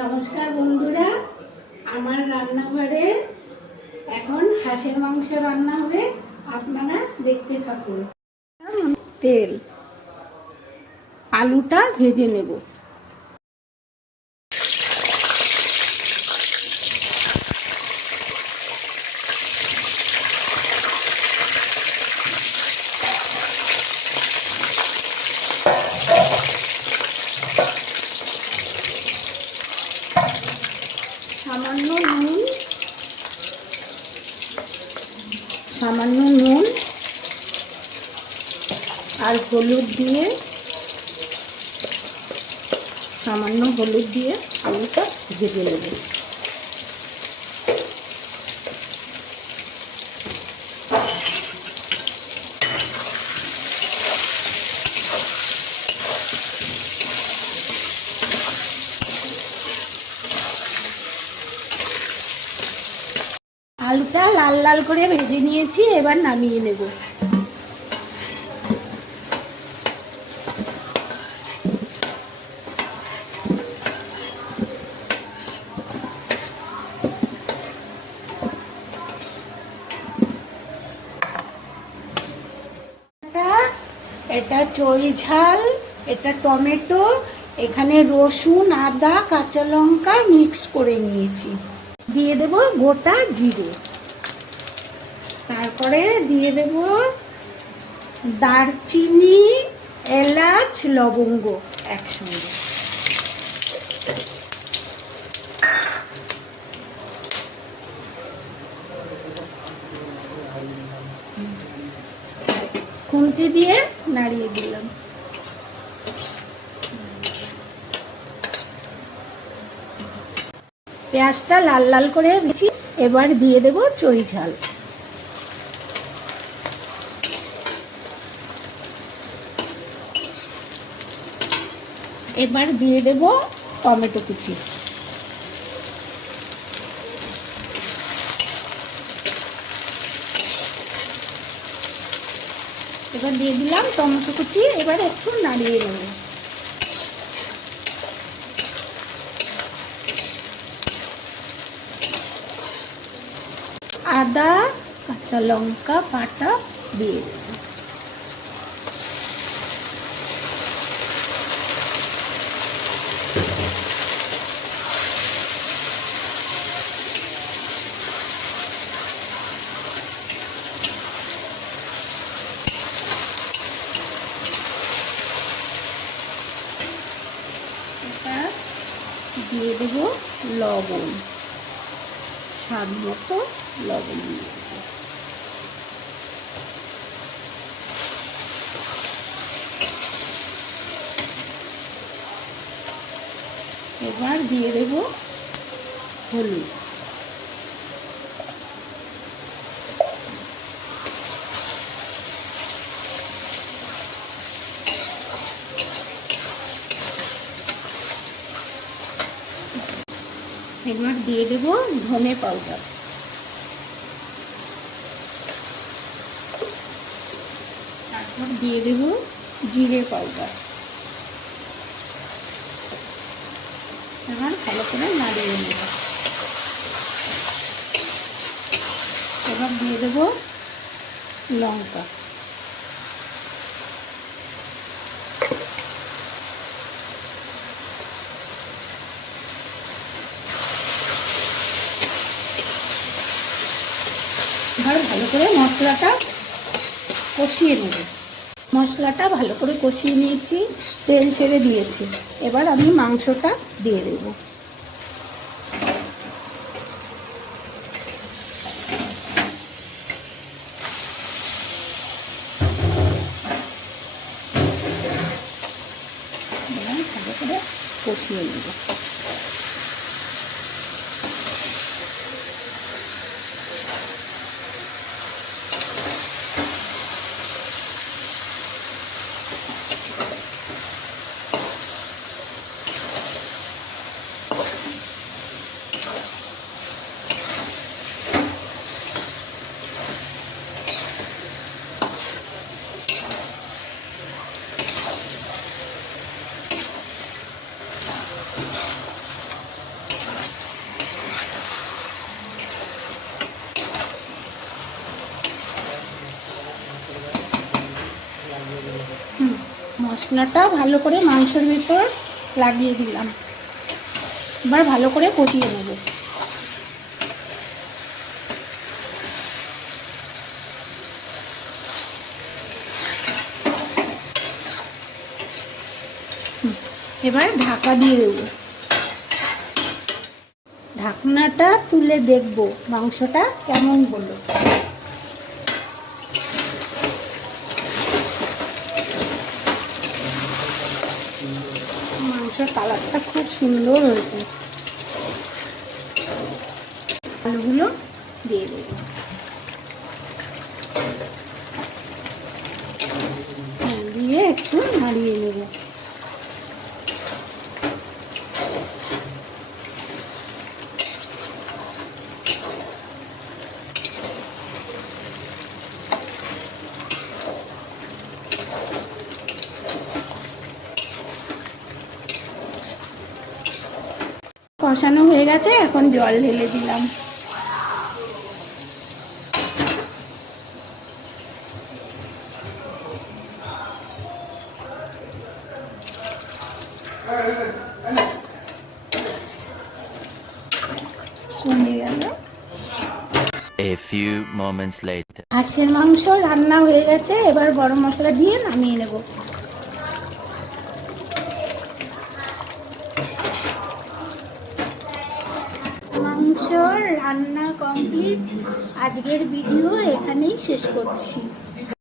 নমস্কার বন্ধুরা, আমার রান্নাঘরে এখন হাঁসের মাংস রান্না হবে, আপনারা দেখতে থাকুন। তেল, আলুটা ভেজে নেব সামান্য নুন সামান্য নুন আর হলুদ দিয়ে সামান্য হলুদ দিয়ে আলুটা ভেজে নেব। আলুটা লাল লাল করে ভেজে নিয়েছি, এবার নামিয়ে নেব। এটা চই ঝাল, এটা টমেটো, এখানে রসুন, আদা, কাঁচা লঙ্কা মিক্স করে নিয়েছি। দিয়ে দেব গোটা জিরে। তারপরে দিয়ে দেব দারচিনি, এলাচ, লবঙ্গ একসঙ্গে। খুন্তি দিয়ে নাড়িয়ে দিলাম। পেঁয়াজটা লাল লাল করে দিচ্ছি এবার দিয়ে দেব চই ঝাল। এবার দিয়ে দেব টমেটো কুচি। এবার দিয়ে দিলাম টমেটো কুচি, এবার একটু নাড়িয়ে নেব। আদা কাঁচা লঙ্কা বাটা দিয়ে দেব। দিয়ে দেব লবণ। স্বাদ মতো লবণ দিয়ে দেবো এবার দিয়ে দেব হলুদ। এবার দিয়ে দেব ধনে পাউডার তারপর দিয়ে দেব জিরে পাউডার। এবার ভালো করে নাড়িয়ে নেব। এবার দিয়ে দেব লঙ্কা। এবার ভালো করে মশলাটা কষিয়ে নেব। মশলাটা ভালো করে কষিয়ে নিয়েছি, তেল ছেড়ে দিয়েছি। এবার আমি মাংসটা দিয়ে দেব। ভালো করে কষিয়ে নেব। মশলাটা ভালো করে মাংসের ভিতর লাগিয়ে দিলাম। এবার ভালো করে কষিয়ে নেব। এবার ঢাকা দিয়ে দেবো। ঢাকনাটা তুলে দেখব মাংসটা কেমন হলো। মাংসের কালারটা খুব সুন্দর হয়েছে। আলুগুলো দিয়ে দেব হ্যাঁ দিয়ে একটু নাড়িয়ে নেব। কষানো হয়ে গেছে এখন জল ঢেলে দিলাম। কমে গেল। A few moments later. হাঁসের মাংস রান্না হয়ে গেছে এবার গরম মশলা দিয়ে নামিয়ে নেব মাংস রান্না কমপ্লিট আজকের ভিডিও এখানেই শেষ করছি।